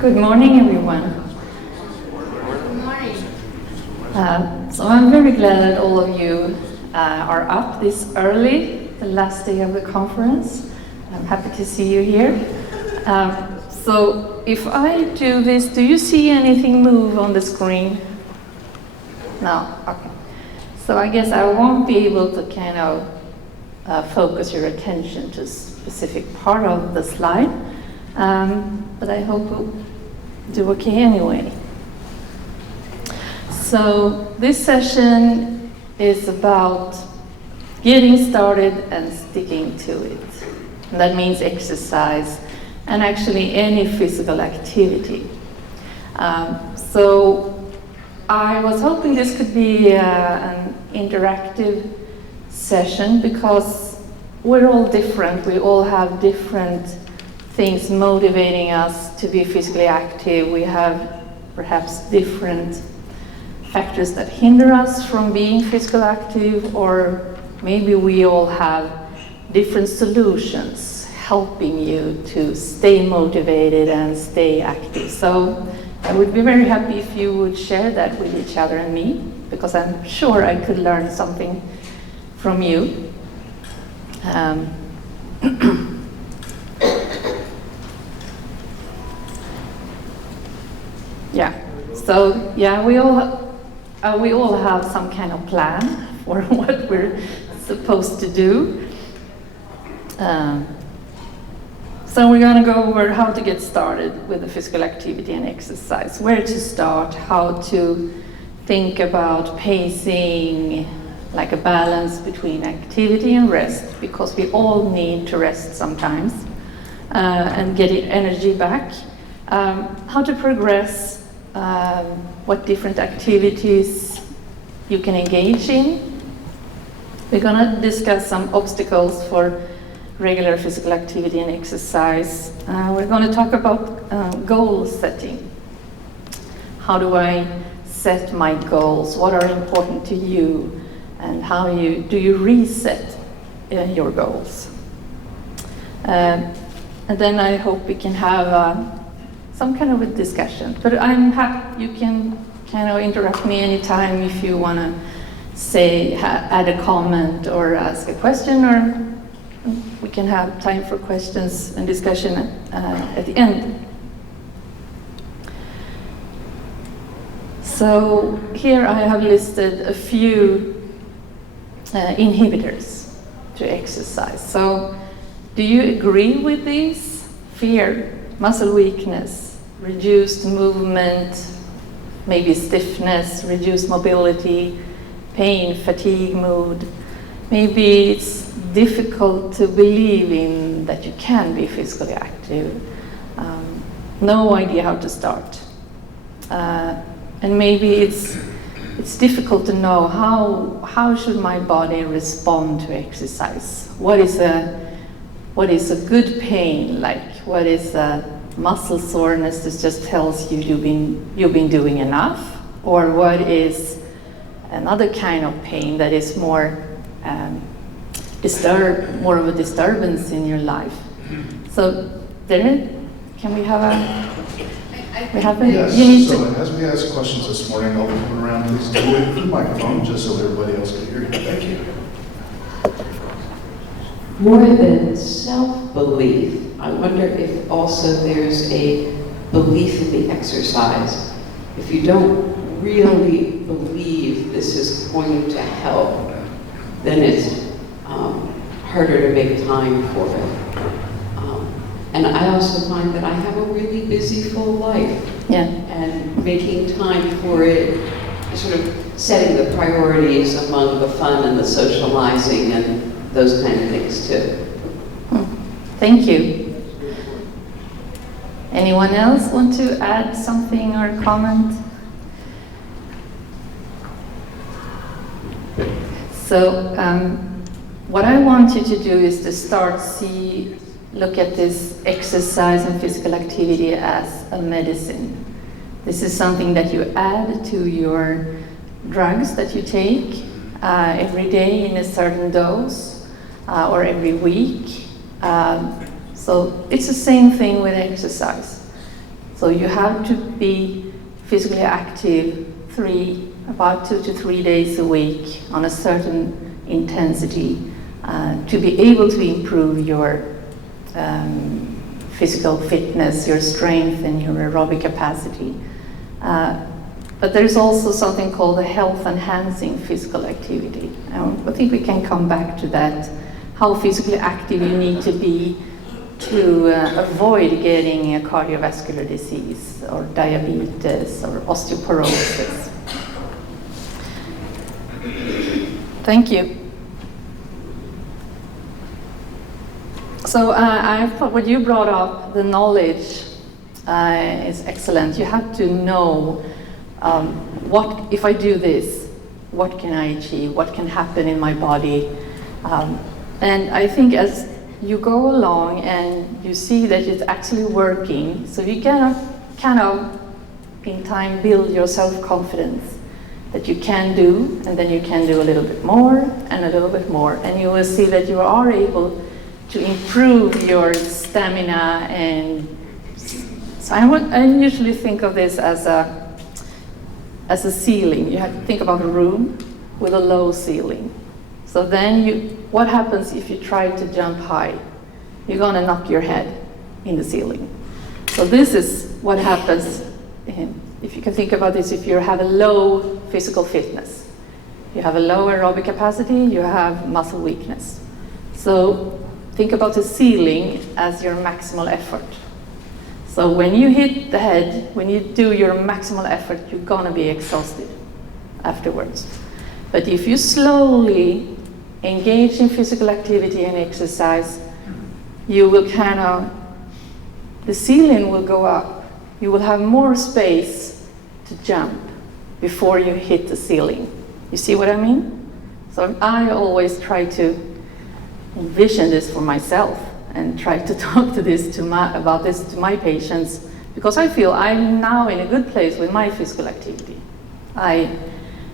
Good morning, everyone. Good morning. So I'm very glad that all of you are up this early, the last day of the conference. I'm happy to see you here. So if I do this, do you see anything move on the screen? No? Okay. So I guess I won't be able to kind of focus your attention to a specific part of the slide, but I hope we'll do okay anyway. So this session is about getting started and sticking to it. And that means exercise and actually any physical activity. So I was hoping this could be an interactive session because we're all different. We all have different things motivating us to be physically active. We have perhaps different factors that hinder us from being physically active, or maybe we all have different solutions helping you to stay motivated and stay active. So I would be very happy if you would share that with each other and me, because I'm sure I could learn something from you. We all have some kind of plan for what we're supposed to do. So we're going to go over how to get started with the physical activity and exercise, where to start, how to think about pacing, like a balance between activity and rest, because we all need to rest sometimes and get energy back. How to progress, what different activities you can engage in. We're going to discuss some obstacles for regular physical activity and exercise. We're going to talk about goal setting. How do I set my goals? What are important to you? And how do you reset your goals? And then I hope we can have some kind of a discussion. But I'm happy you can kind of interrupt me anytime if you want to add a comment or ask a question, or we can have time for questions and discussion at the end. So here I have listed a few inhibitors to exercise. So do you agree with these? Fear, muscle weakness, reduced movement, maybe stiffness, reduced mobility, pain, fatigue, mood. Maybe it's difficult to believe in that you can be physically active. No idea how to start. And maybe it's difficult to know how should my body respond to exercise. What is a good pain like? What is a muscle soreness that just tells you you've been doing enough? Or what is another kind of pain that is more of a disturbance in your life? So can we have a? Yes, so as we ask questions this morning, I'll turn around, please do it with the microphone, just so everybody else can hear you. Thank you. More than self-belief, I wonder if also there's a belief in the exercise. If you don't really believe this is going to help, then it's harder to make time for it. And I also find that I have a really busy, full life. Yeah. And making time for it, sort of setting the priorities among the fun and the socializing and those kind of things too. Thank you. Anyone else want to add something or comment? So what I want you to do is to look at this exercise and physical activity as a medicine. This is something that you add to your drugs that you take every day in a certain dose or every week. So it's the same thing with exercise. So you have to be physically active about 2 to 3 days a week on a certain intensity to be able to improve your physical fitness, your strength, and your aerobic capacity. But there's also something called a health-enhancing physical activity. I think we can come back to that, how physically active you need to be to avoid getting a cardiovascular disease or diabetes or osteoporosis. Thank you. So I thought what you brought up, the knowledge, is excellent. You have to know what, if I do this, what can I achieve? What can happen in my body? And I think as you go along and you see that it's actually working, so you kind of in time build your self-confidence that you can do, and then you can do a little bit more and a little bit more, and you will see that you are able to improve your stamina. And so I usually think of this as a ceiling. You have to think about a room with a low ceiling. So then what happens if you try to jump high? You're gonna knock your head in the ceiling. So this is what happens, if you can think about this, if you have a low physical fitness. You have a low aerobic capacity, you have muscle weakness. So think about the ceiling as your maximal effort. So when you hit the head, when you do your maximal effort, you're gonna be exhausted afterwards. But if you slowly engage in physical activity and exercise, you will the ceiling will go up. You will have more space to jump before you hit the ceiling. You see what I mean? So I always try to envision this for myself and try to talk about this to my patients, because I feel I'm now in a good place with my physical activity. I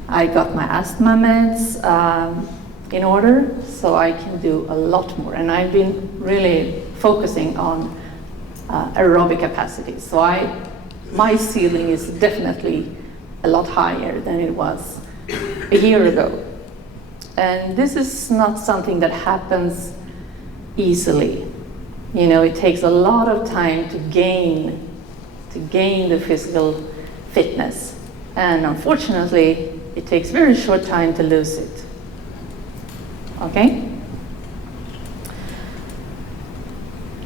got my asthma meds in order, so I can do a lot more. And I've been really focusing on aerobic capacity. So my ceiling is definitely a lot higher than it was a year ago. And this is not something that happens easily. You know, it takes a lot of time to gain the physical fitness. And unfortunately, it takes very short time to lose it. Okay?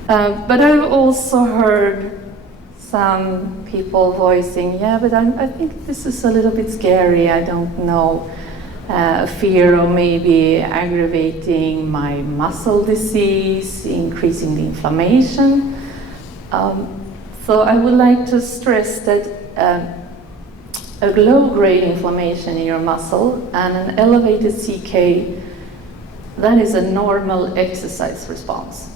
But I've also heard some people voicing, yeah, but I think this is a little bit scary, I don't know. Fear of maybe aggravating my muscle disease, increasing the inflammation. So I would like to stress that a low-grade inflammation in your muscle and an elevated CK, that is a normal exercise response.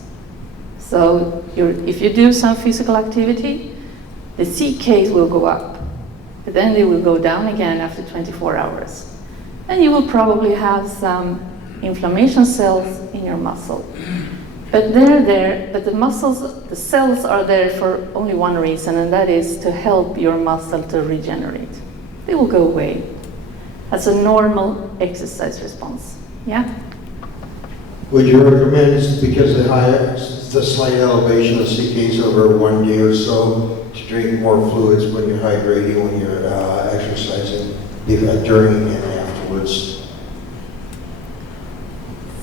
So if you do some physical activity, the CKs will go up, but then they will go down again after 24 hours. And you will probably have some inflammation cells in your muscle. But they're there, but the cells are there for only one reason, and that is to help your muscle to regenerate. They will go away. That's a normal exercise response. Yeah? Would you recommend, because the slight elevation of CKs over 1 day or so, to drink more fluids when you're hydrating, when you're exercising, during and afterwards?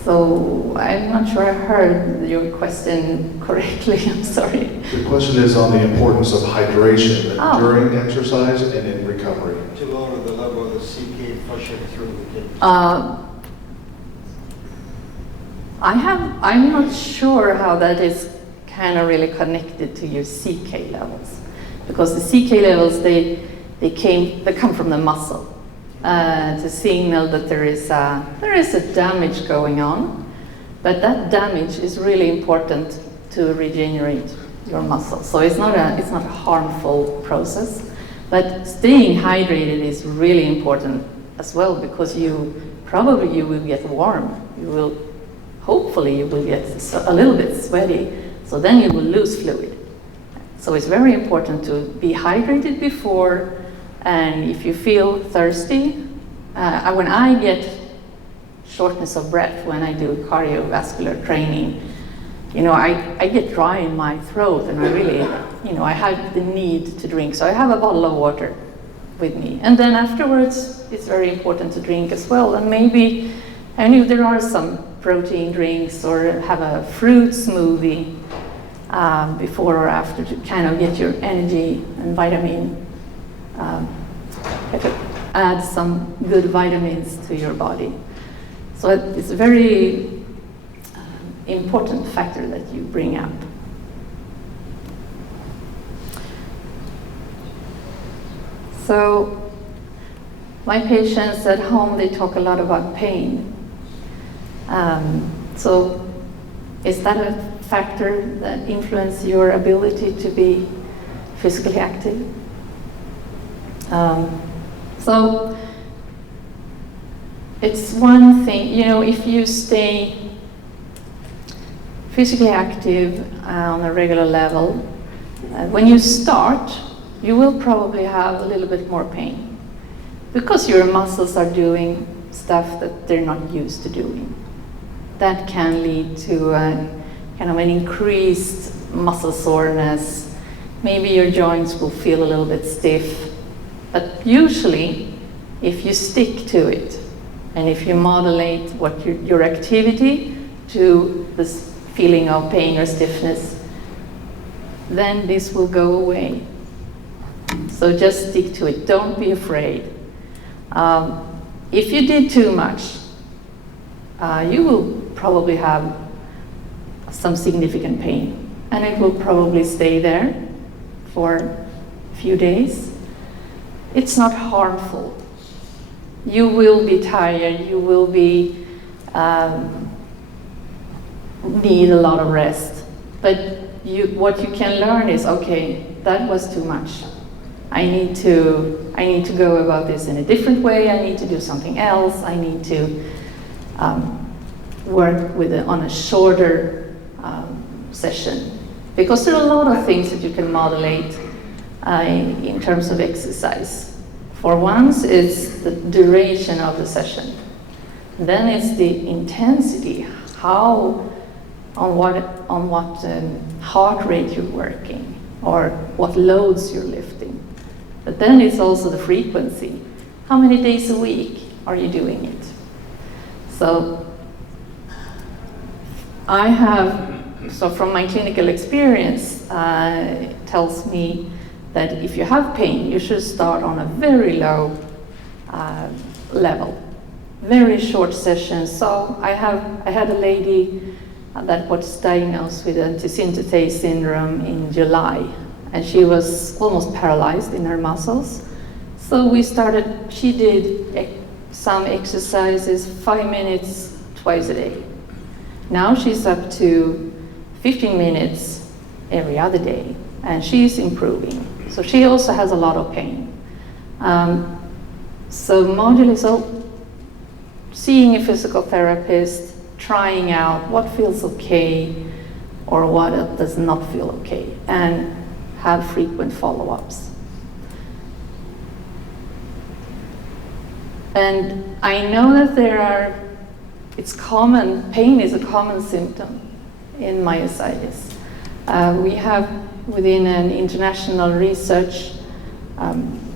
So I'm not sure I heard your question correctly. I'm sorry. The question is on the importance of hydration during exercise and in recovery. To lower the level of the CK pushing through the kidneys. I'm not sure how that is kind of really connected to your CK levels, because the CK levels they come from the muscle to signal that there is a damage going on, but that damage is really important to regenerate your muscle. So it's not a harmful process, but staying hydrated is really important as well, because you will get warm. Hopefully you will get a little bit sweaty, so then you will lose fluid. So it's very important to be hydrated before, and if you feel thirsty, when I get shortness of breath when I do cardiovascular training, I get dry in my throat, and I really, I have the need to drink. So I have a bottle of water with me. And then afterwards, it's very important to drink as well. And maybe, if there are some protein drinks, or have a fruit smoothie before or after to kind of get your energy and vitamin, add some good vitamins to your body. So it's a very important factor that you bring up. So my patients at home, they talk a lot about pain. So is that a factor that influences your ability to be physically active? So it's one thing, if you stay physically active on a regular level, when you start, you will probably have a little bit more pain because your muscles are doing stuff that they're not used to doing. That can lead to kind of an increased muscle soreness. Maybe your joints will feel a little bit stiff. But usually, if you stick to it, and if you modulate what your activity to this feeling of pain or stiffness, then this will go away. So just stick to it. Don't be afraid. If you did too much, you will probably have some significant pain, and it will probably stay there for a few days. It's not harmful. You will be tired, you will be need a lot of rest. But what you can learn is, okay, that was too much. I need to go about this in a different way. I need to do something else. I need to work on a shorter session, because there are a lot of things that you can modulate in terms of exercise. For once, it's the duration of the session. Then it's the intensity, on what heart rate you're working, or what loads you're lifting. But then it's also the frequency. How many days a week are you doing it? So from my clinical experience, it tells me that if you have pain, you should start on a very low level, very short sessions. So I had a lady that was diagnosed with antisynthetase syndrome in July, and she was almost paralyzed in her muscles. So she did some exercises, 5 minutes twice a day. Now she's up to 15 minutes every other day, and she's improving. So she also has a lot of pain. So seeing a physical therapist, trying out what feels okay or what does not feel okay, and have frequent follow-ups. And I know that pain is a common symptom in myositis. We have within an international research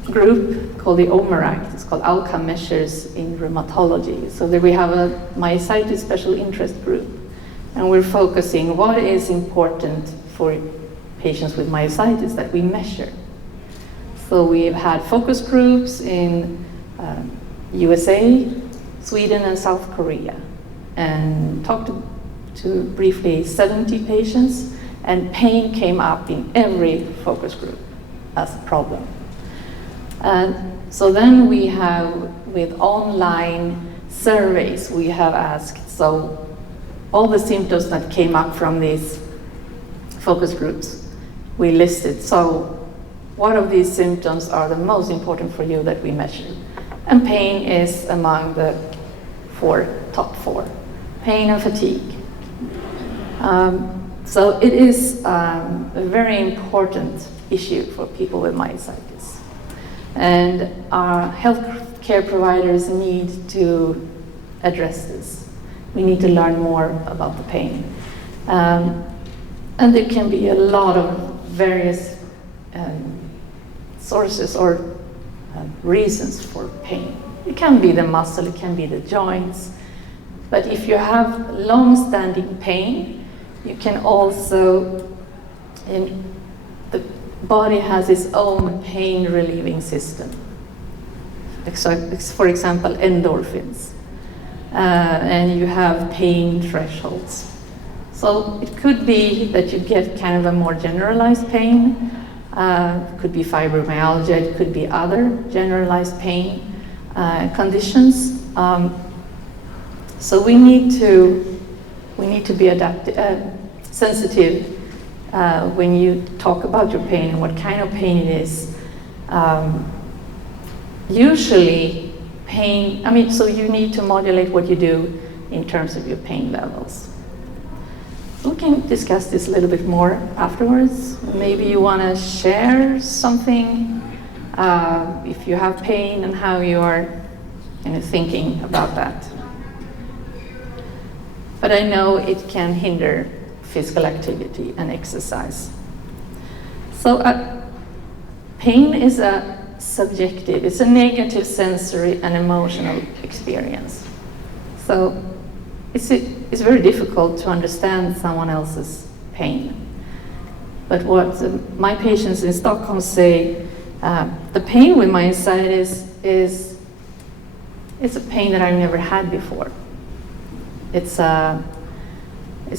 group called the OMERACT, it's called Outcome Measures in Rheumatology. So there we have a myositis special interest group, and we're focusing what is important for patients with myositis that we measure. So we've had focus groups in USA, Sweden, and South Korea, and talked to briefly 70 patients, and pain came up in every focus group as a problem. So then we have, with online surveys, we have asked, so all the symptoms that came up from these focus groups, we listed. So what of these symptoms are the most important for you that we measure? And pain is among the top four. Pain and fatigue. So it is a very important issue for people with myositis. And our healthcare providers need to address this. We need to learn more about the pain. And there can be a lot of various sources or reasons for pain. It can be the muscle, it can be the joints. But if you have long-standing pain, you can also, the body has its own pain-relieving system. For example, endorphins. And you have pain thresholds. So it could be that you get kind of a more generalized pain. It could be fibromyalgia, it could be other generalized pain conditions. So we need to be sensitive when you talk about your pain and what kind of pain it is. Usually pain, so you need to modulate what you do in terms of your pain levels. We can discuss this a little bit more afterwards. Maybe you want to share something if you have pain and how you are thinking about that. But I know it can hinder physical activity and exercise. So pain is a subjective, it's a negative sensory and emotional experience. So it's very difficult to understand someone else's pain. But what my patients in Stockholm say, the pain with myositis is a pain that I've never had before. It's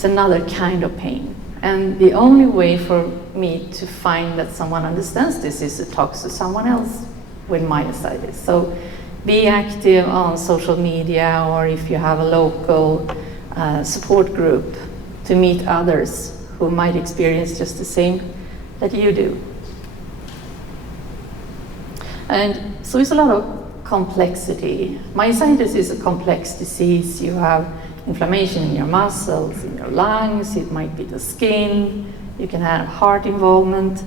another kind of pain. And the only way for me to find that someone understands this is to talk to someone else with myositis. So be active on social media, or if you have a local support group, to meet others who might experience just the same that you do. And so it's a lot of complexity. Myositis is a complex disease. You have inflammation in your muscles, in your lungs, it might be the skin, you can have heart involvement.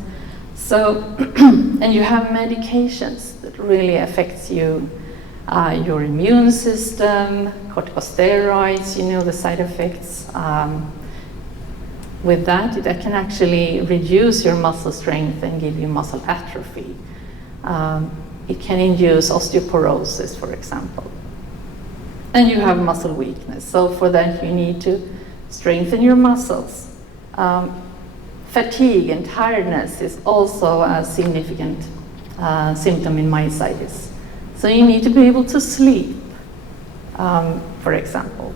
So, and you have medications that really affects you, your immune system, corticosteroids, the side effects. With that can actually reduce your muscle strength and give you muscle atrophy. It can induce osteoporosis, for example. And you have muscle weakness. So for that, you need to strengthen your muscles. Fatigue and tiredness is also a significant symptom in myositis. So you need to be able to sleep, for example.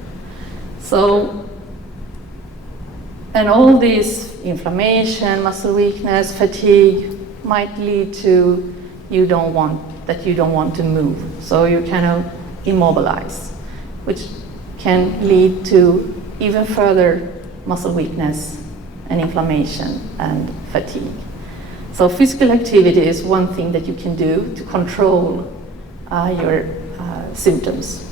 So, and all this inflammation, muscle weakness, fatigue might lead to you don't want to move. So you kind of immobilize, which can lead to even further muscle weakness and inflammation and fatigue. So physical activity is one thing that you can do to control your symptoms.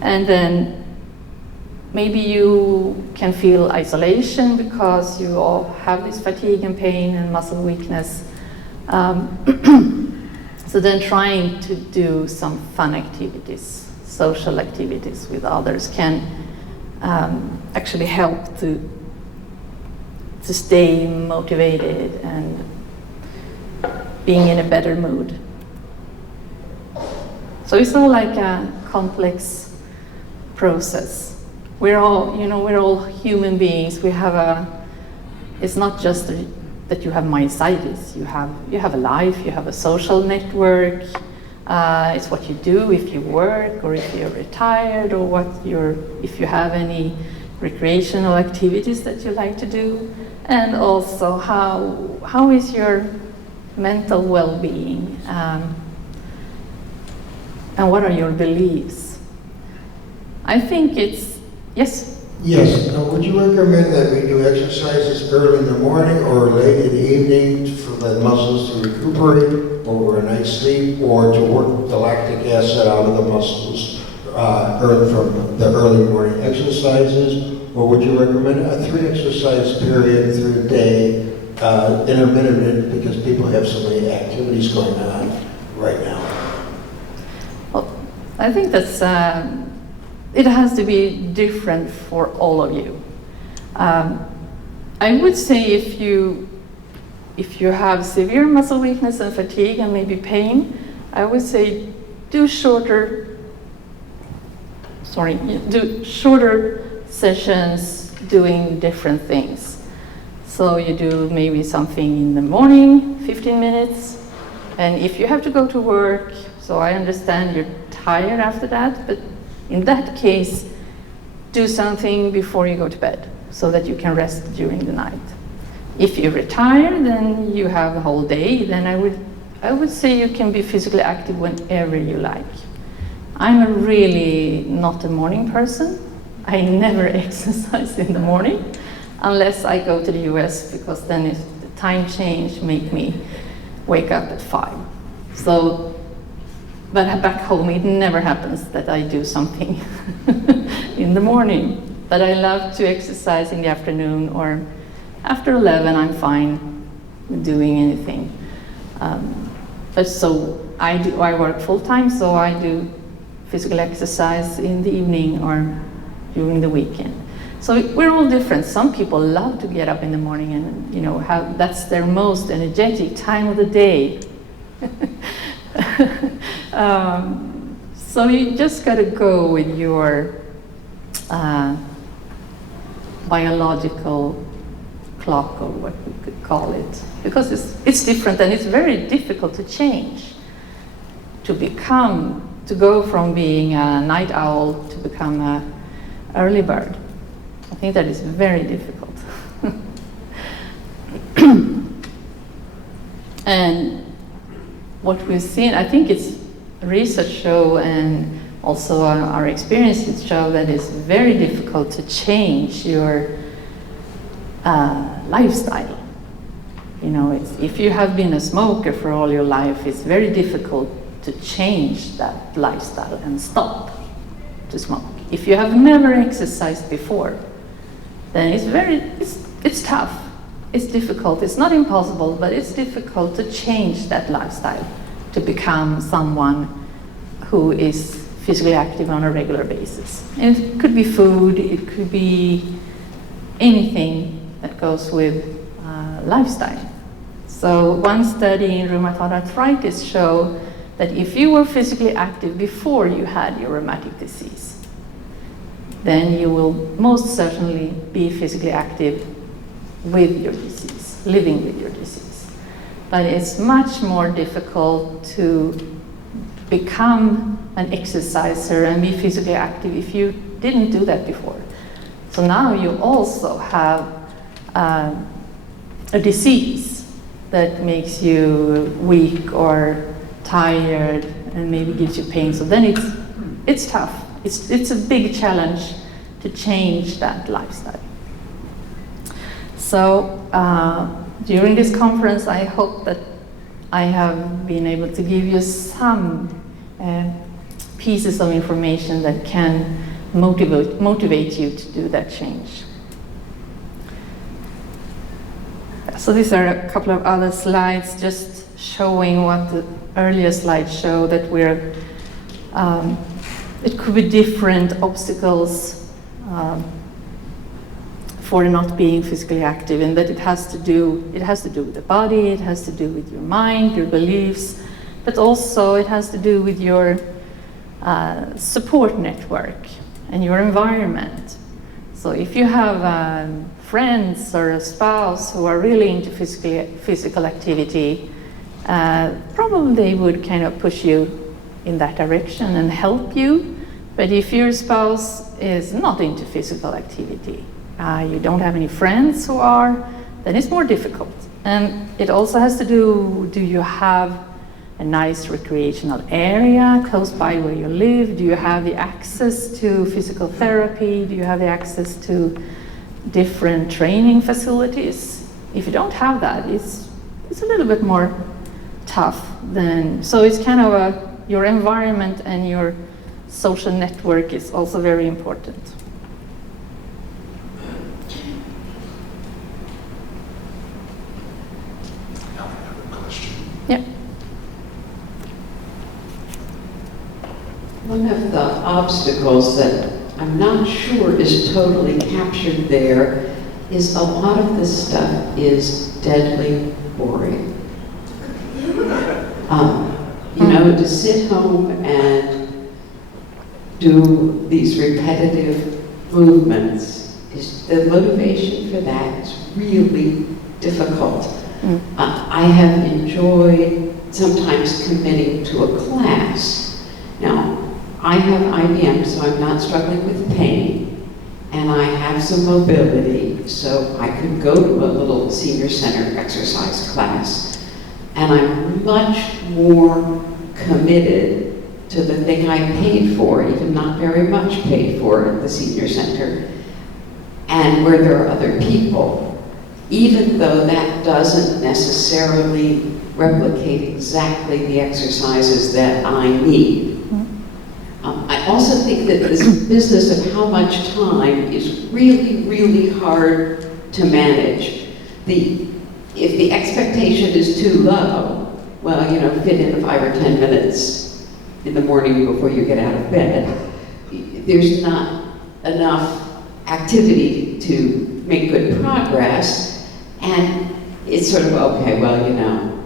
And then maybe you can feel isolation because you all have this fatigue and pain and muscle weakness. So then trying to do some fun activities, social activities with others can actually help to stay motivated and being in a better mood. So it's all like a complex process. We're all human beings. It's not just that you have myositis. You have a life, you have a social network. It's what you do if you work, or if you're retired, or if you have any recreational activities that you like to do, and also how is your mental well-being, and what are your beliefs? I think it's, yes? Yes. Now, would you recommend that we do exercises early in the morning or late in the evening for the muscles to recuperate over a night's sleep, or to work the lactic acid out of the muscles from the early morning exercises, or would you recommend a 3 exercise period through the day, intermittent, because people have so many activities going on right now? Well, I think that's, it has to be different for all of you. I would say if you have severe muscle weakness and fatigue and maybe pain, I would say do shorter sessions doing different things. So you do maybe something in the morning, 15 minutes, and if you have to go to work, so I understand you're tired after that, but in that case, do something before you go to bed so that you can rest during the night. If you retire, then you have a whole day, then I would say you can be physically active whenever you like. I'm really not a morning person. I never exercise in the morning unless I go to the US, because then if the time change make me wake up at 5. So, but back home it never happens that I do something in the morning. But I love to exercise in the afternoon, or after 11 I'm fine doing anything. But so I work full time, so I do physical exercise in the evening or during the weekend. So we're all different. Some people love to get up in the morning and, you know, that's their most energetic time of the day. So you just got to go with your biological clock, or what we could call it, because it's different and it's very difficult to change, to go from being a night owl to become an early bird. I think that is very difficult. And what we've seen, I think it's research show and also our experiences show that it's very difficult to change your lifestyle. You know, if you have been a smoker for all your life, it's very difficult to change that lifestyle and stop to smoke. If you have never exercised before, then it's tough. It's difficult. It's not impossible, but it's difficult to change that lifestyle to become someone who is physically active on a regular basis. And it could be food, it could be anything that goes with lifestyle. So one study in rheumatoid arthritis showed that if you were physically active before you had your rheumatic disease, then you will most certainly be physically active with your disease, living with your disease. But it's much more difficult to become an exerciser and be physically active if you didn't do that before. So now you also have a disease that makes you weak or tired and maybe gives you pain. So then it's tough. It's a big challenge to change that lifestyle. So during this conference, I hope that I have been able to give you some pieces of information that can motivate you to do that change. So these are a couple of other slides just showing what the earlier slides show, that it could be different obstacles for not being physically active, and that it has to do with the body, it has to do with your mind, your beliefs, but also it has to do with your support network and your environment. So if you have friends or a spouse who are really into physical activity, probably they would kind of push you in that direction and help you. But if your spouse is not into physical activity, you don't have any friends who are, then it's more difficult. And it also has to do you have a nice recreational area close by where you live? Do you have the access to physical therapy? Do you have the access to different training facilities? If you don't have that, it's a little bit more tough than, so it's kind of your environment and your social network is also very important. Now I have a question. Yeah. One of the obstacles that I'm not sure is totally captured there is a lot of this stuff is deadly boring. You know, to sit home and do these repetitive movements, the motivation for that is really difficult. I have enjoyed sometimes committing to a class. Now, I have IBM, so I'm not struggling with pain, and I have some mobility, so I could go to a little senior center exercise class, and I'm much more committed to the thing I paid for, even not very much paid for at the senior center, and where there are other people, even though that doesn't necessarily replicate exactly the exercises that I need. I also think that this business of how much time is really, really hard to manage. If the expectation is too low, well, you know, fit in 5 or 10 minutes in the morning before you get out of bed. There's not enough activity to make good progress, and it's sort of, okay, well, you know,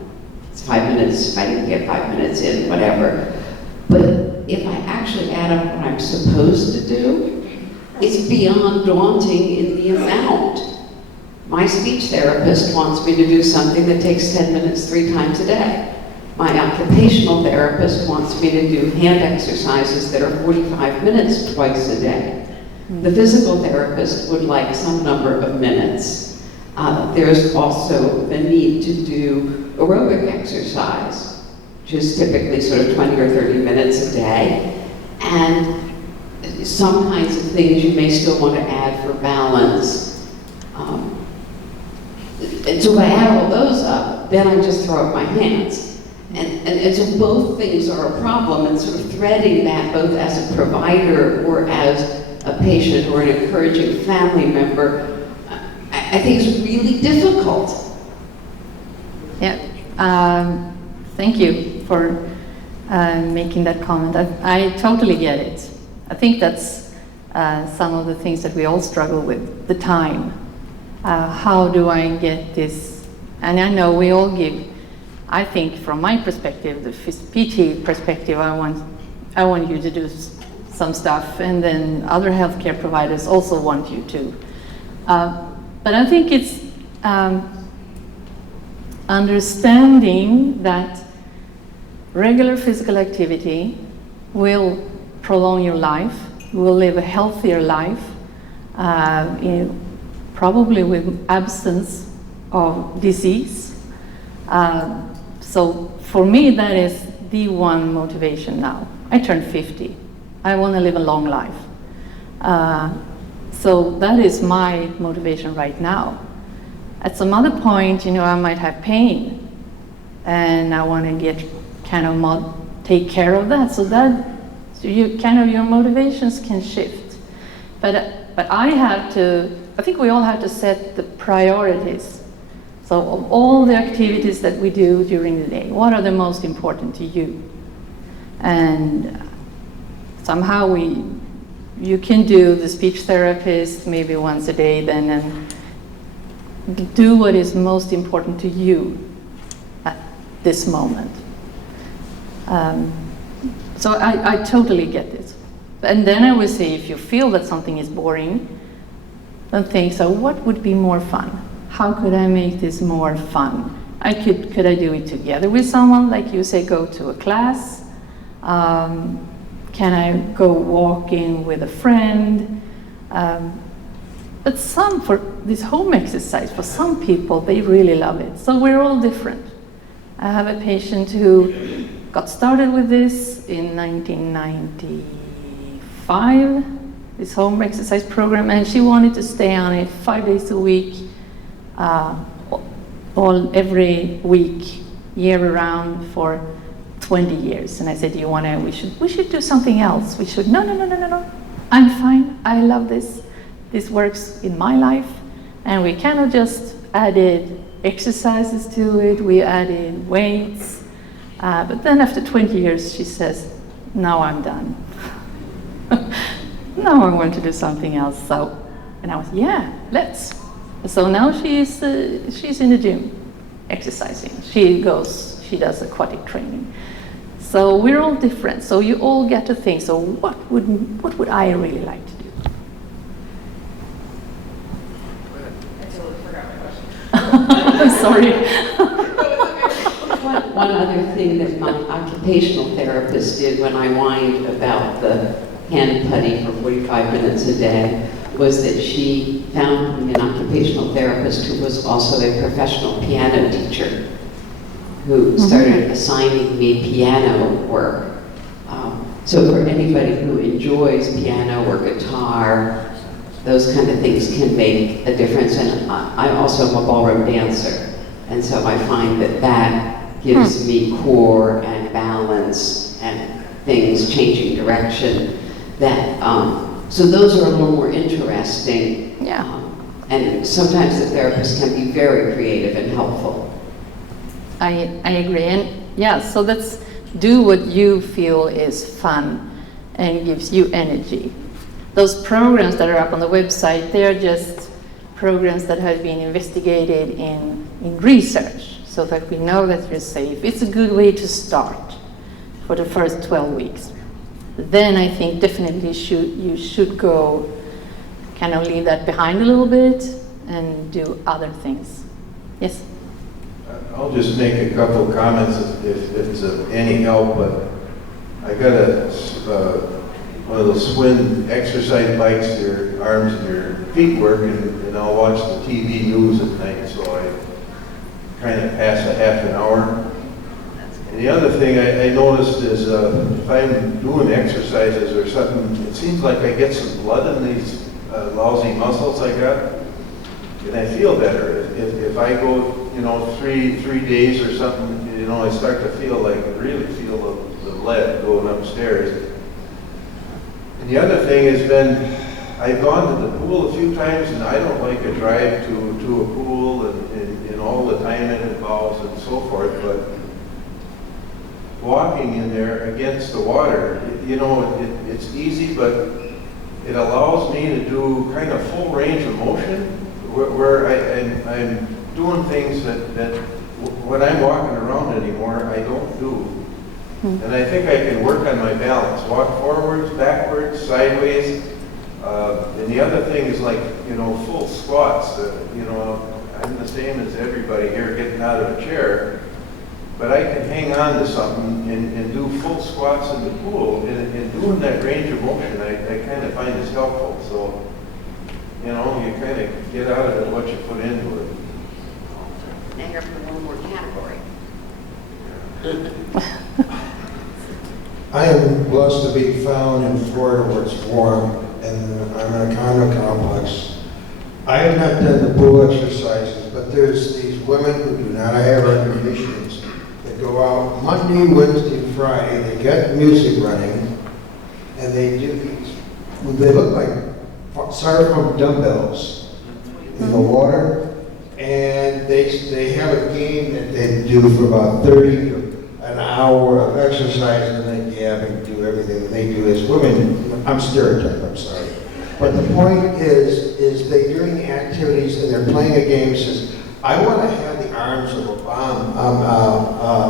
it's 5 minutes, I didn't get 5 minutes in, whatever. But if I actually add up what I'm supposed to do, it's beyond daunting in the amount. My speech therapist wants me to do something that takes 10 minutes 3 times a day. My occupational therapist wants me to do hand exercises that are 45 minutes twice a day. The physical therapist would like some number of minutes. There's also the need to do aerobic exercise, which is typically sort of 20 or 30 minutes a day. And some kinds of things you may still want to add for balance. And so if I add all those up, then I just throw up my hands. And so both things are a problem, and sort of threading that both as a provider or as a patient or an encouraging family member, I think is really difficult. Yeah, thank you for making that comment. I totally get it. I think that's some of the things that we all struggle with, the time. How do I get this? And I know we all give, I think from my perspective, the PT perspective, I want you to do some stuff, and then other healthcare providers also want you to. But I think it's understanding that regular physical activity will prolong your life, you will live a healthier life, probably with absence of disease. So for me, that is the one motivation now. I turned 50. I want to live a long life. So that is my motivation right now. At some other point, you know, I might have pain, and I want to get kind of take care of that. So you kind of, your motivations can shift. But I think we all have to set the priorities. So of all the activities that we do during the day, what are the most important to you? And somehow you can do the speech therapist maybe once a day then, and do what is most important to you at this moment. So I totally get it. And then I would say, if you feel that something is boring, then think, so what would be more fun? How could I make this more fun? Could I do it together with someone, like you say, go to a class? Can I go walking with a friend? But for this home exercise, for some people, they really love it. So we're all different. I have a patient who got started with this in 1995, this home exercise program, and she wanted to stay on it 5 days a week, every week, year round for 20 years. And I said, do you want to, we should do something else. We should, no. I'm fine. I love this. This works in my life. And we kind of just added exercises to it. We added weights. But then after 20 years, she says, now I'm done. Now I want to do something else. So, and I was, yeah, let's. So now she's in the gym, exercising. She does aquatic training. So we're all different. So you all get to think, so what would I really like to do? I totally forgot my question. I'm sorry. One other thing that my occupational therapist did when I whined about the hand putty for 45 minutes a day was that she found me an occupational therapist who was also a professional piano teacher who started assigning me piano work. So for anybody who enjoys piano or guitar, those kind of things can make a difference. And I also am a ballroom dancer. And so I find that gives me core and balance and things changing direction. So those are a little more interesting. Yeah. And sometimes the therapist can be very creative and helpful. I agree. And yeah, so let's do what you feel is fun and gives you energy. Those programs that are up on the website, they're just programs that have been investigated in research so that we know that you're safe. It's a good way to start for the first 12 weeks. Then I think definitely you should go kind of leave that behind a little bit and do other things. Yes? I'll just make a couple of comments if it's of any help, but I got one of those Swin exercise bikes, your arms and your feet work, and I'll watch the TV news at night, so I kind of pass a half an hour. And the other thing I noticed is if I'm doing exercises or something, it seems like I get some blood in these lousy muscles I got, and I feel better. If I go, 3 days or something, I start to really feel the lead going upstairs. And the other thing has been, I've gone to the pool a few times, and I don't like a drive to a pool and all the time it involves and so forth, but walking in there against the water, it's easy, but it allows me to do kind of full range of motion where I'm doing things that when I'm walking around anymore, I don't do. And I think I can work on my balance, walk forwards, backwards, sideways. And the other thing is full squats. I'm the same as everybody here getting out of a chair, but I can hang on to something and do full squats in the pool. And doing that range of motion, I kind of find is helpful. So, you kind of get out of it what you put into it. Now you're up in one more category. I am blessed to be found in Florida where it's warm, and I'm in a condo complex. I have not done the pool exercises, but there's these women who do not have air conditionings that go out Monday, Wednesday, Friday. They get music running, and they do these. They look like styrofoam dumbbells in the water, and they have a game that they do for about 30 to an hour of exercise, and they gab and do everything they do as women. I'm stereotyped, I'm sorry. But the point is they during the activities and they're playing a game says, I want to have the arms of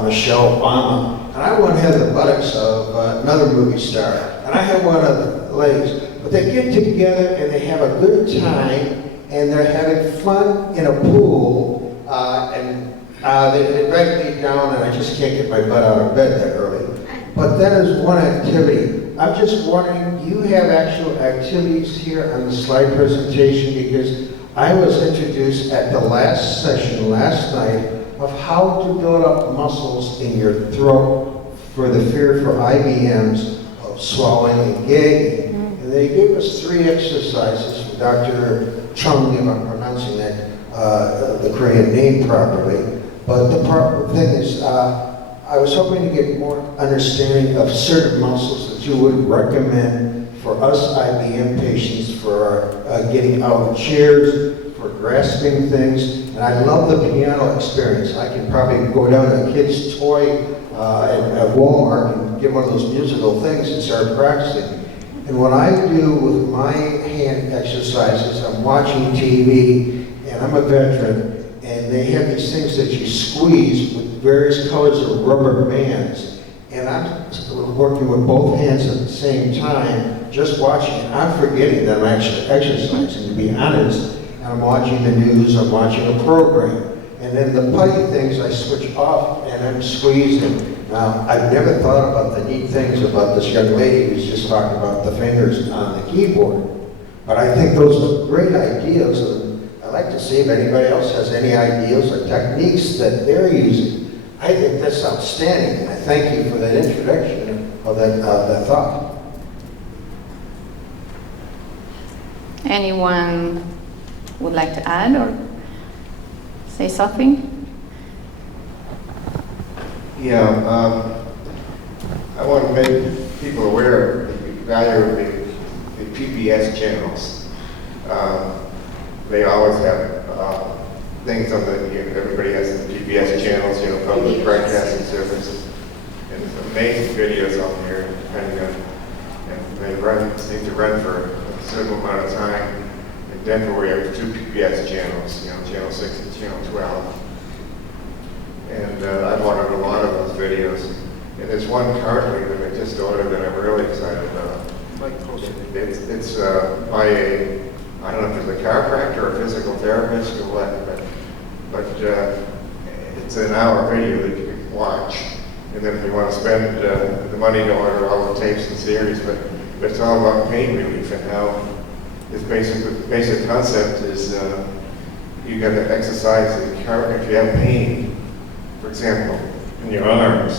Michelle Obama, and I want to have the buttocks of another movie star, and I have one of the legs. But they get together and they have a good time, and they're having fun in a pool, and they drag me down, and I just can't get my butt out of bed that early. But that is one activity. I'm just wondering, do you have actual activities here on the slide presentation? Because I was introduced at the last session last night of how to build up muscles in your throat for the fear for IBMs of swallowing and gagging. And they gave us 3 exercises from Dr. Chung, if I'm pronouncing that, the Korean name properly. But the thing is, I was hoping to get more understanding of certain muscles that you would recommend for us IBM patients for getting out of chairs, for grasping things. And I love the piano experience. I can probably go down to a kid's toy at Walmart and get one of those musical things and start practicing. And what I do with my hand exercises, I'm watching TV, and I'm a veteran, and they have these things that you squeeze with various colors of rubber bands. And I'm working with both hands at the same time, just watching it. I'm forgetting that I'm actually exercising, to be honest. I'm watching the news, I'm watching a program. And then the putty things I switch off and I'm squeezing. Now, I've never thought about the neat things about this young lady who's just talking about the fingers on the keyboard. But I think those are great ideas, and I'd like to see if anybody else has any ideas or techniques that they're using. I think that's outstanding, and I thank you for that introduction of that thought. Anyone would like to add or say something? Yeah, I want to make people aware of the value of the PBS channels. They always have things on everybody has the PBS channels, public broadcasting services, and amazing videos on there, depending on, and they seem to run for a certain amount of time. In Denver, we have 2 PBS channels, Channel 6 and Channel 12. And I've ordered a lot of those videos. And there's one currently that I just ordered that I'm really excited about. It's by I don't know if it's a chiropractor or a physical therapist or what, but it's an hour video that you can watch. And then if you want to spend the money to order all the tapes and series, but it's all about pain relief and how the basic concept is you got to exercise if you have pain, for example, in your arms.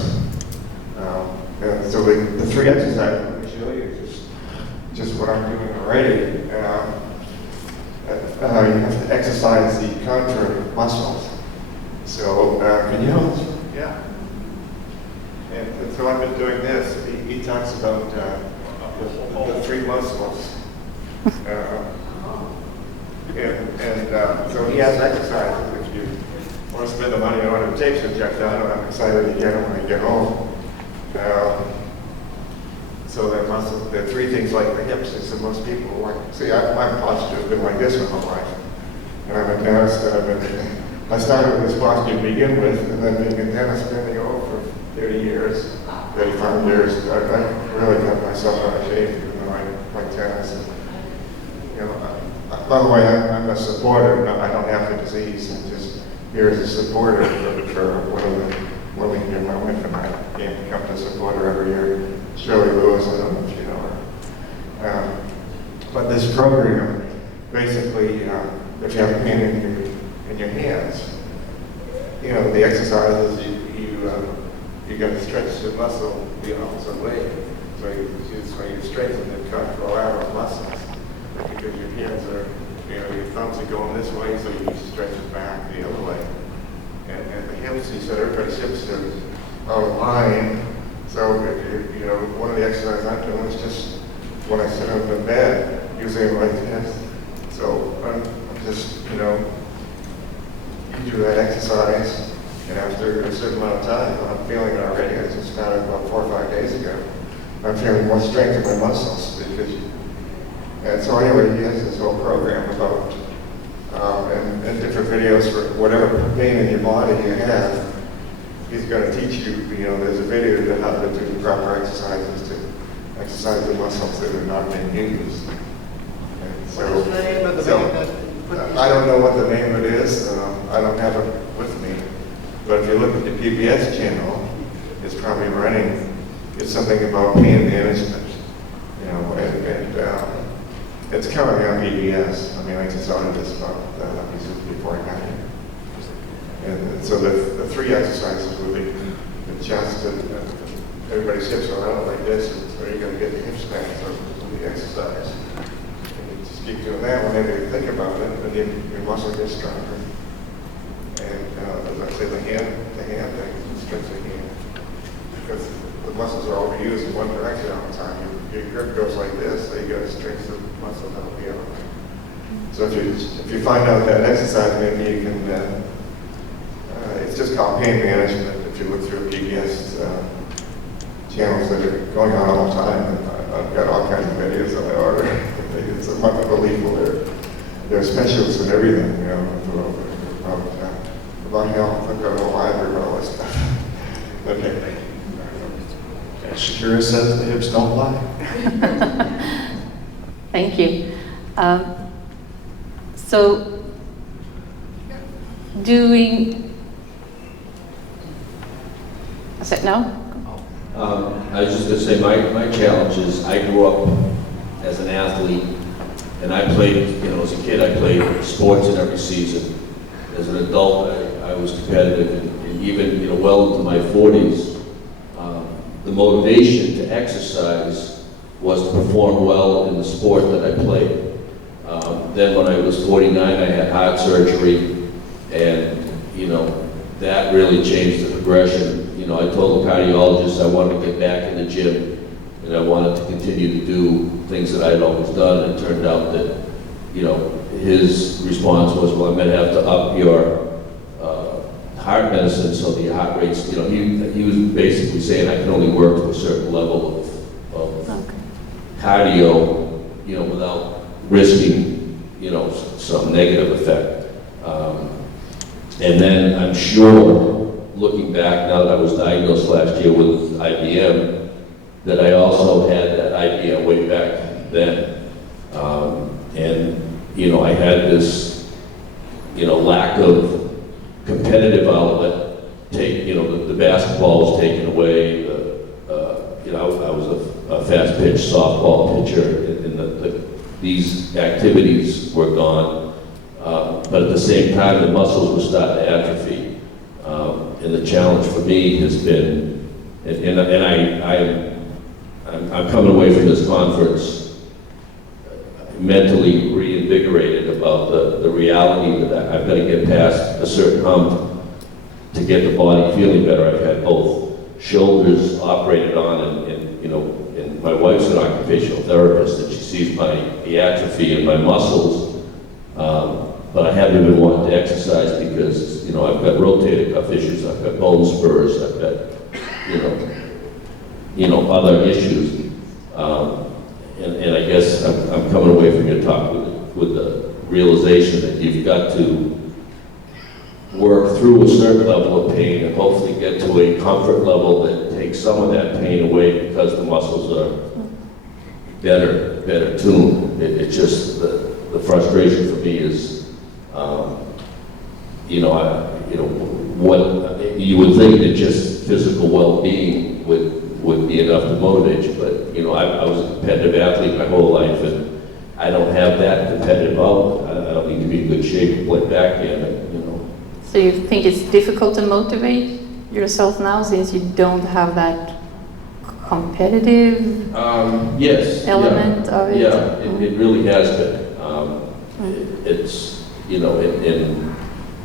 And so the 3 exercises I'm going to show you is just what I'm doing already. You have to exercise the contour muscles. So can you help us? Yeah. And so I've been doing this. He talks about the 3 muscles. So he has exercises. If you want to spend the money on the tapes and check out, I'm excited to get them when I get home. So there are 3 things like the hips, is that most people like. See, my posture has been like this my whole life. And I'm a dentist, I started with this posture to begin with, and then being a dentist bending over for 30 years, 35 years, I really got myself out of shape, even though I like tennis. By the way, I'm a supporter. No, I don't have the disease. I'm just here as a supporter for one of the women here. My wife and I came to come to support her every year. Shirley Lewis, I don't know if you know her. But this program, basically, if you have pain in your hands, the exercises you got to stretch the muscle the opposite way, so you straighten the contralateral muscles. Because your hands are, your thumbs are going this way, so you stretch it back the other way. And the hips, he said everybody's hips are out of line. So, one of the exercises I'm doing is just when I sit up in bed, usually I'm like this. So I'm just, you do that exercise, and after a certain amount of time, I'm feeling it already. I just started about 4 or 5 days ago. I'm feeling more strength in my muscles because. And so anyway, he has this whole program about, and different videos for whatever pain in your body you have. He's going to teach you, there's a video to how to do the proper exercises to exercise the muscles that are not being used. And so, What's the name of the video? I don't know what the name of it is. I don't have it with me. But if you look at the PBS channel, it's probably running. It's something about pain management, it's currently on PBS. I just ordered this about before I got here. And so the 3 exercises will be the chest, and everybody's hips are out like this, and so you're going to get the hips back, so it'll be exercise. And you just keep doing that whenever you think about it, and then your muscle gets stronger. And as I say, the hand thing, stretch the hand. muscles are overused in one direction all the time. Your grip goes like this, so you got to strengthen the muscle that'll be able to. So if you find out that exercise, maybe you can, it's just called pain management. If you look through PBS channels that are going on all the time, and I've got all kinds of videos on my order. It's unbelievable. They're specialists in everything, you know, about health. I've got a whole library about all this stuff. Okay. Shakira says the hips don't lie. Thank you. So, I said no? I was just going to say, my challenge is I grew up as an athlete, and I played, as a kid, I played sports in every season. As an adult, I was competitive, and even, well into my 40s, the motivation to exercise was to perform well in the sport that I played. Then when I was 49, I had heart surgery, and, that really changed the progression. I told the cardiologist I wanted to get back in the gym, and I wanted to continue to do things that I had always done, and it turned out that, his response was, well, I'm going to have to up your heart medicine so the heart rates, he was basically saying I can only work to a certain level of cardio, without risking, some negative effect. And then I'm sure, looking back now that I was diagnosed last year with IBM, that I also had that idea way back then. And, I had this, lack of competitive outlet. The basketball was taken away. I was a fast pitch softball pitcher, and these activities were gone. But at the same time, the muscles were starting to atrophy. And the challenge for me has been, I'm coming away from this conference mentally reinvigorated about the reality that I've got to get past a certain hump to get the body feeling better. I've had both shoulders operated on, and my wife's an occupational therapist, and she sees the atrophy in my muscles. But I haven't been wanting to exercise because, I've got rotator cuff issues, I've got bone spurs, I've got, other issues. And I guess I'm coming away from your talk with the realization that you've got to work through a certain level of pain and hopefully get to a comfort level that takes some of that pain away because the muscles are better tuned. It's just the frustration for me is, what you would think that just physical well-being would be enough to motivate you, but I was a competitive athlete my whole life, and I don't have that competitive outlet. I don't need to be in good shape to play backgammon. So you think it's difficult to motivate yourself now since you don't have that competitive yes, element of it? Yeah, it really has been. It's, and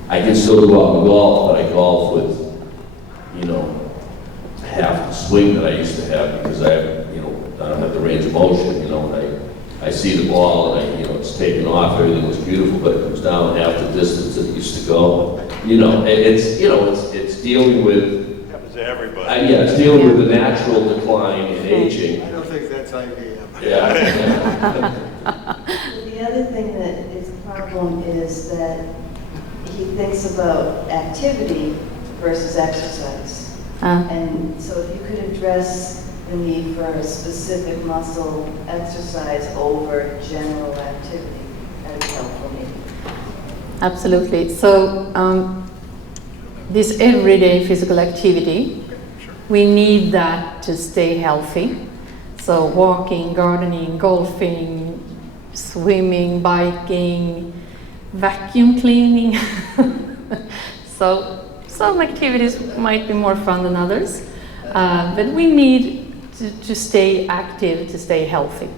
I can still go out and golf, but I golf with, half the swing that I used to have because I don't have the range of motion, and I see the ball and it's taken off, everything was beautiful, but it comes down half the distance that it used to go. It's dealing with, happens to everybody. it's dealing with the natural decline in aging. I don't think that's IBM. Yeah. The other thing that is a problem is that he thinks about activity versus exercise. And so if you could address the need for a specific muscle exercise over general activity, that would help for me. Absolutely. So this everyday physical activity, we need that to stay healthy. So walking, gardening, golfing, swimming, biking, vacuum cleaning. So some activities might be more fun than others, but we need to stay active, to stay healthy.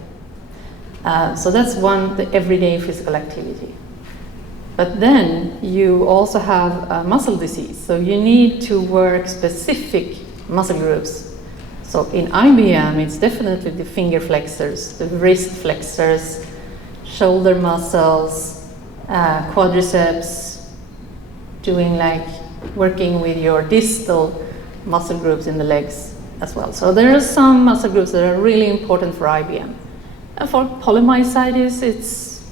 So that's the everyday physical activity. But then you also have muscle disease, so you need to work specific muscle groups. So in IBM, it's definitely the finger flexors, the wrist flexors, shoulder muscles, quadriceps, doing like working with your distal muscle groups in the legs as well. So there are some muscle groups that are really important for IBM. And for polymyositis, it's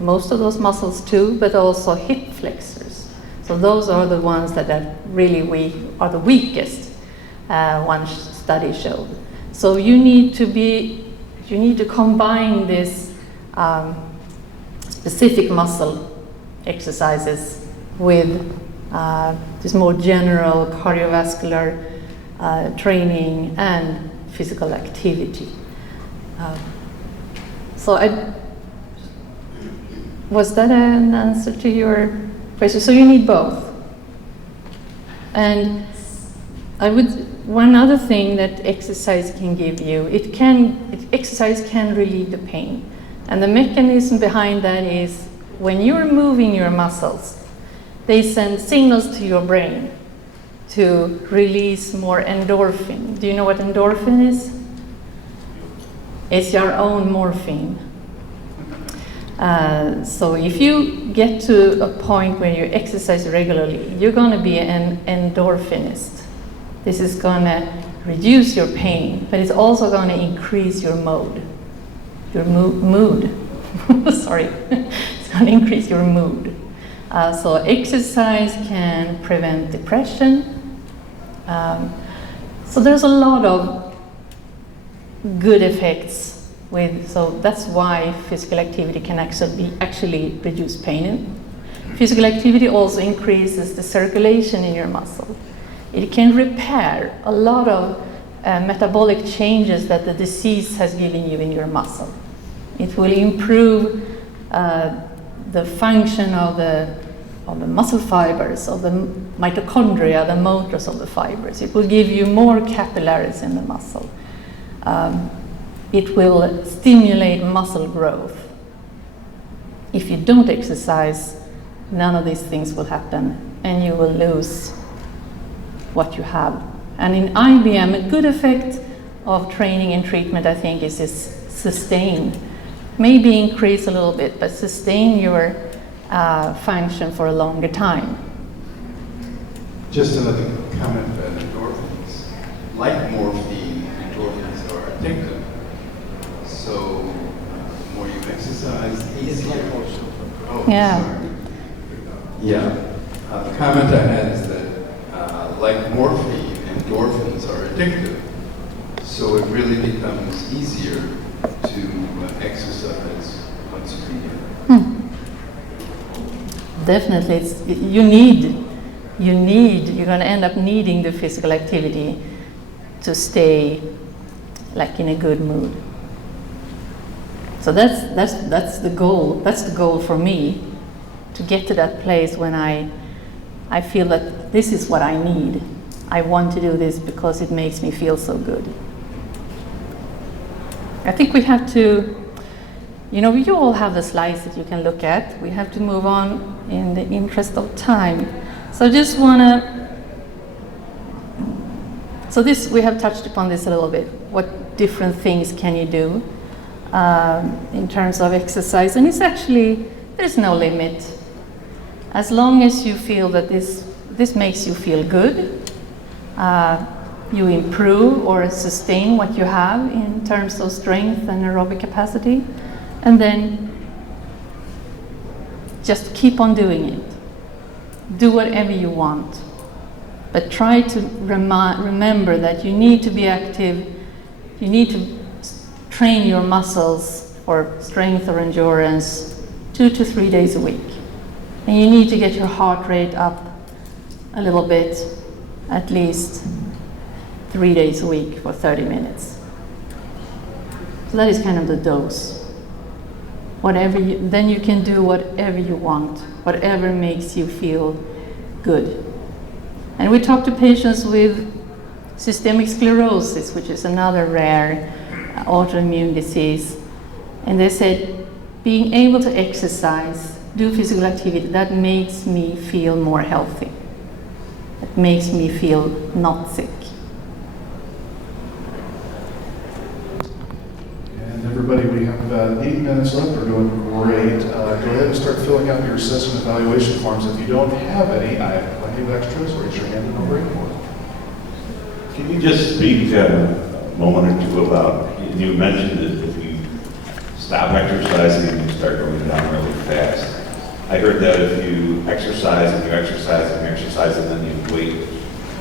most of those muscles too, but also hip flexors. So those are the ones that are really weak, are the weakest, one study showed. So you need to combine this specific muscle exercises with this more general cardiovascular training and physical activity. Was that an answer to your question? So you need both. And one other thing that exercise can give you, exercise can relieve the pain. And the mechanism behind that is when you're moving your muscles, they send signals to your brain to release more endorphin. Do you know what endorphin is? It's your own morphine. So if you get to a point where you exercise regularly, you're going to be an endorphinist. This is going to reduce your pain, but it's also going to increase your mood. Sorry, it's going to increase your mood. So exercise can prevent depression. So there's a lot of good effects so that's why physical activity can actually reduce pain. Physical activity also increases the circulation in your muscle. It can repair a lot of metabolic changes that the disease has given you in your muscle. It will improve the function of the muscle fibers, of the mitochondria, the motors of the fibers. It will give you more capillaries in the muscle. It will stimulate muscle growth. If you don't exercise, none of these things will happen, and you will lose what you have. And in IBM, a good effect of training and treatment, I think, is this sustain. Maybe increase a little bit, but sustain your function for a longer time. Just another comment about endorphins. Like morphine, endorphins are addictive. So the more you exercise, the easier. Oh, yeah. Sorry. Yeah. The comment I had is that like morphine, endorphins are addictive. So it really becomes easier to exercise once a week. Definitely, you're going to end up needing the physical activity to stay like in a good mood. So that's the goal. That's the goal for me, to get to that place when I feel that this is what I need. I want to do this because it makes me feel so good. I think we have to, you all have the slides that you can look at. We have to move on in the interest of time. So we have touched upon this a little bit. What different things can you do in terms of exercise? And there's no limit. As long as you feel that this makes you feel good, you improve or sustain what you have in terms of strength and aerobic capacity, and then just keep on doing it. Do whatever you want, but try to remember that you need to be active. You need to train your muscles for strength or endurance 2 to 3 days a week. And you need to get your heart rate up a little bit, at least 3 days a week for 30 minutes. So that is kind of the dose. Then you can do whatever you want, whatever makes you feel good. And we talk to patients with systemic sclerosis, which is another rare autoimmune disease. And they said, being able to exercise, do physical activity, that makes me feel more healthy. It makes me feel not sick. everybody. We have about 8 minutes left. We're doing great. Go ahead and start filling out your assessment evaluation forms. If you don't have any, I have plenty of extras. Raise your hand and I'll bring more. Can you just speak a moment or two about, you mentioned that if you stop exercising, you start going down really fast. I heard that if you exercise and you exercise and you exercise and then you wait,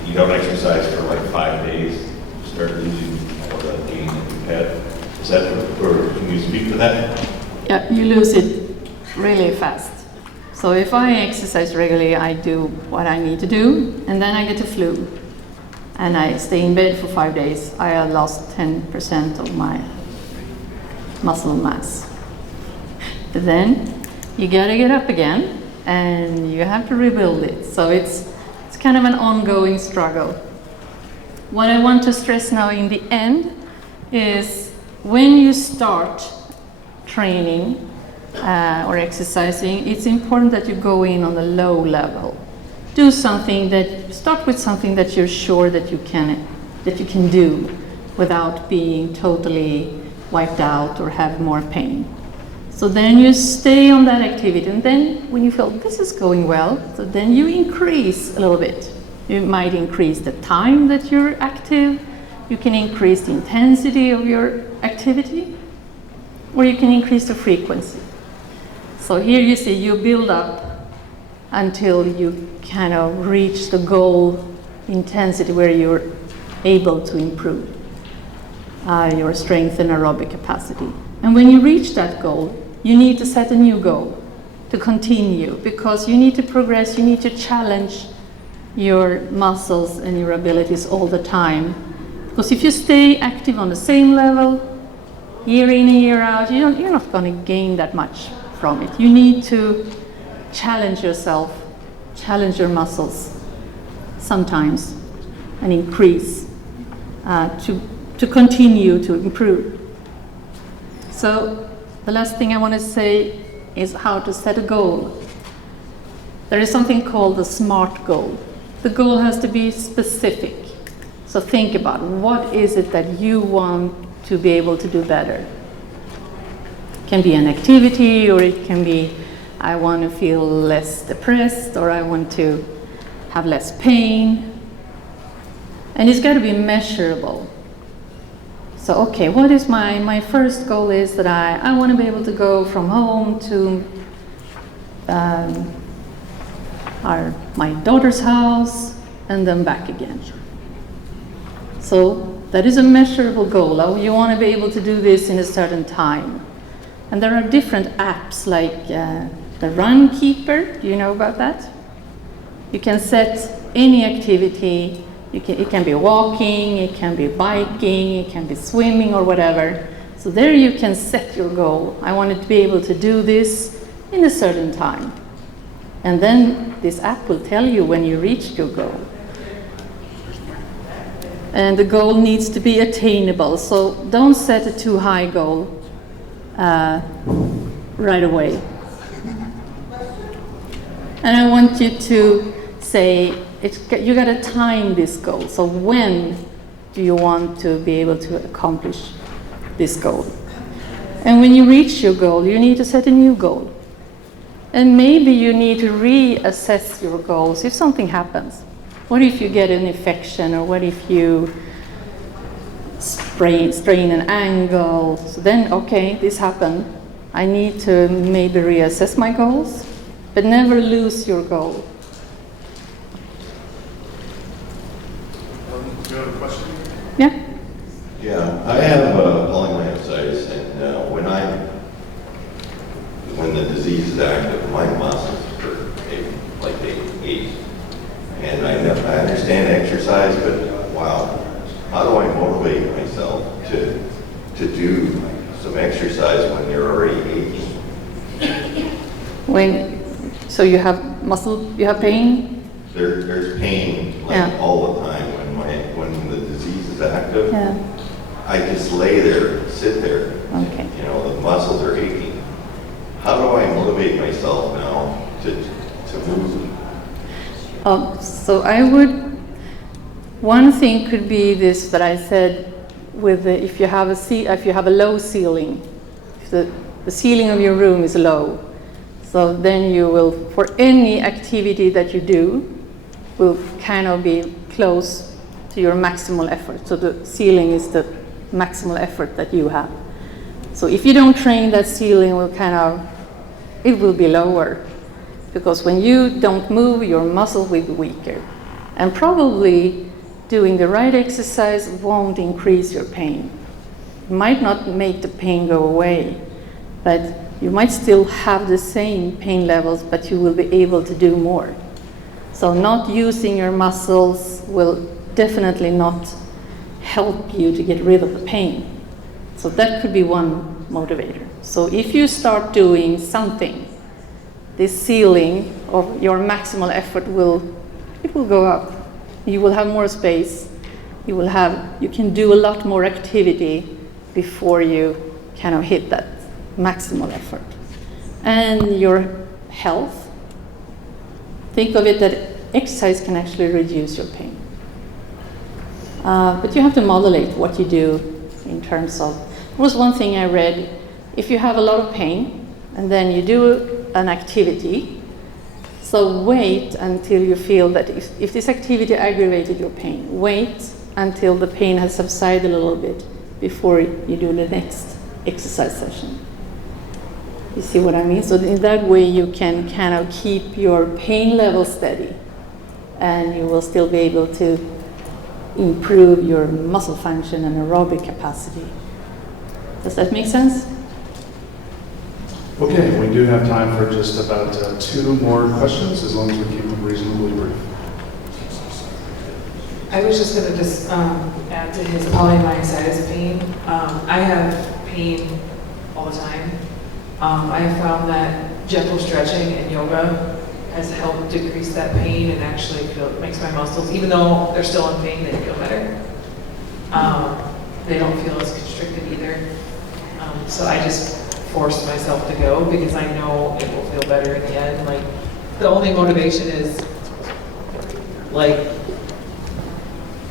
you don't exercise for like 5 days, you start losing all the gain that you've had. Is that, or can you speak to that? Yeah, you lose it really fast. So if I exercise regularly, I do what I need to do, and then I get the flu. And I stay in bed for 5 days. I have lost 10% of my muscle mass. But then you gotta get up again, and you have to rebuild it. So it's kind of an ongoing struggle. What I want to stress now in the end is when you start training or exercising, it's important that you go in on the low level. Do something start with something that you're sure that you can do without being totally wiped out or have more pain. So then you stay on that activity, and then when you feel this is going well, so then you increase a little bit. You might increase the time that you're active, you can increase the intensity of your activity, or you can increase the frequency. So here you see you build up until you kind of reach the goal intensity where you're able to improve your strength and aerobic capacity. And when you reach that goal, you need to set a new goal to continue, because you need to progress, you need to challenge your muscles and your abilities all the time. Because if you stay active on the same level, year in and year out, you're not going to gain that much from it. You need to challenge yourself, challenge your muscles sometimes, and increase to continue to improve. So the last thing I want to say is how to set a goal. There is something called the SMART goal. The goal has to be specific. So think about what is it that you want to be able to do better. It can be an activity, or it can be I want to feel less depressed, or I want to have less pain. And it's got to be measurable. So, okay, what is my first goal is that I want to be able to go from home to my daughter's house and then back again. So that is a measurable goal. You want to be able to do this in a certain time. And there are different apps like the Run Keeper. Do you know about that? You can set any activity. It can be walking, it can be biking, it can be swimming or whatever. So there you can set your goal. I wanted to be able to do this in a certain time. And then this app will tell you when you reached your goal. And the goal needs to be attainable. So don't set a too high goal right away. And I want you to say, you got to time this goal. So when do you want to be able to accomplish this goal? And when you reach your goal, you need to set a new goal. And maybe you need to reassess your goals if something happens. What if you get an infection, or what if you strain an ankle? So then, okay, this happened. I need to maybe reassess my goals, but never lose your goal. Do you have a question? Yeah? Yeah, I have polymyositis, and when the disease is active, my muscles hurt like they ache. And I understand exercise, but wow, how do I motivate myself to do some exercise when they're already aching? So you have you have pain? There's pain all the time when the disease is active. Yeah. I just lay there, sit there. Okay. You know, the muscles are aching. How do I motivate myself now to move? So one thing could be this that I said if you have a low ceiling, the ceiling of your room is low, so then you will, for any activity that you do, will kind of be close to your maximal effort. So the ceiling is the maximal effort that you have. So if you don't train, that ceiling will it will be lower, because when you don't move, your muscle will be weaker. And probably doing the right exercise won't increase your pain. It might not make the pain go away, but you might still have the same pain levels, but you will be able to do more. So not using your muscles will definitely not help you to get rid of the pain. So that could be one motivator. So if you start doing something, this ceiling of your maximal effort will go up. You will have more space. You can do a lot more activity before you kind of hit that maximal effort. And your health, think of it that exercise can actually reduce your pain. But you have to modulate what you do in terms of, there was one thing I read, if you have a lot of pain and then you do an activity, so wait until you feel that if this activity aggravated your pain, wait until the pain has subsided a little bit before you do the next exercise session. You see what I mean? So in that way you can kind of keep your pain level steady, and you will still be able to improve your muscle function and aerobic capacity. Does that make sense? Okay, we do have time for just about 2 more questions, as long as we keep them reasonably brief. I was just going to add to his polymyositis pain. I have pain all the time. I have found that gentle stretching and yoga has helped decrease that pain and actually makes my muscles, even though they're still in pain, they feel better. They don't feel as constricted either. So I just forced myself to go because I know it will feel better in the end. Like, the only motivation is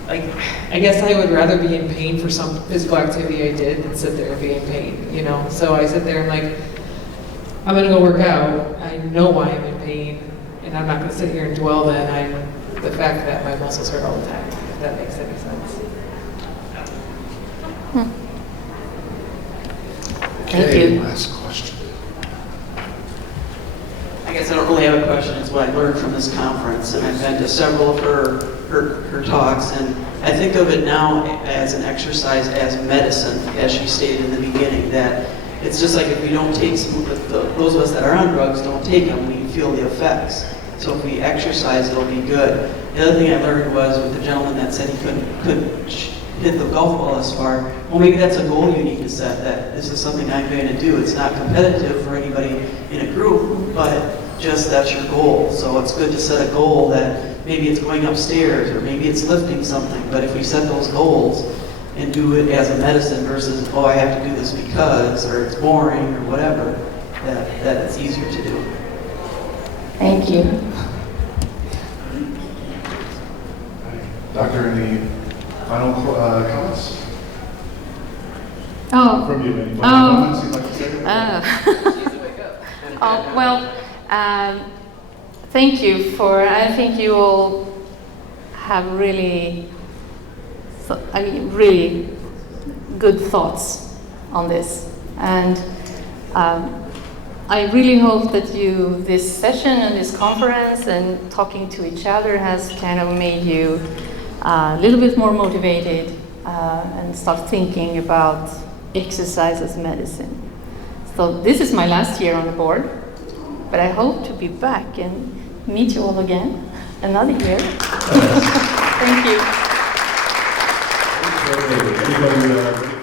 I guess I would rather be in pain for some physical activity I did than sit there and be in pain, you know? So I sit there and I'm gonna go work out. I know why I'm in pain, and I'm not gonna sit here and dwell then on the fact that my muscles hurt all the time, if that makes any sense. Thank you. Last question. I guess I don't really have a question. It's what I learned from this conference, and I've been to several of her talks, and I think of it now as an exercise, as medicine, as she stated in the beginning, that it's just like if we don't take those of us that are on drugs don't take them, we feel the effects. So if we exercise, it'll be good. The other thing I learned was with the gentleman that said he couldn't hit the golf ball as far. Well, maybe that's a goal you need to set, that this is something I'm going to do. It's not competitive for anybody in a group, but just that's your goal. So it's good to set a goal that maybe it's going upstairs or maybe it's lifting something, but if we set those goals and do it as a medicine versus, oh, I have to do this because, or it's boring or whatever, that it's easier to do. Thank you. Doctor, any final comments? Oh. From you, any final comments you'd like to say? Oh, well, thank you I think you all have really good thoughts on this. And I really hope that this session and this conference and talking to each other has kind of made you a little bit more motivated and start thinking about exercise as medicine. So this is my last year on the board, but I hope to be back and meet you all again another year. Thank you. Anybody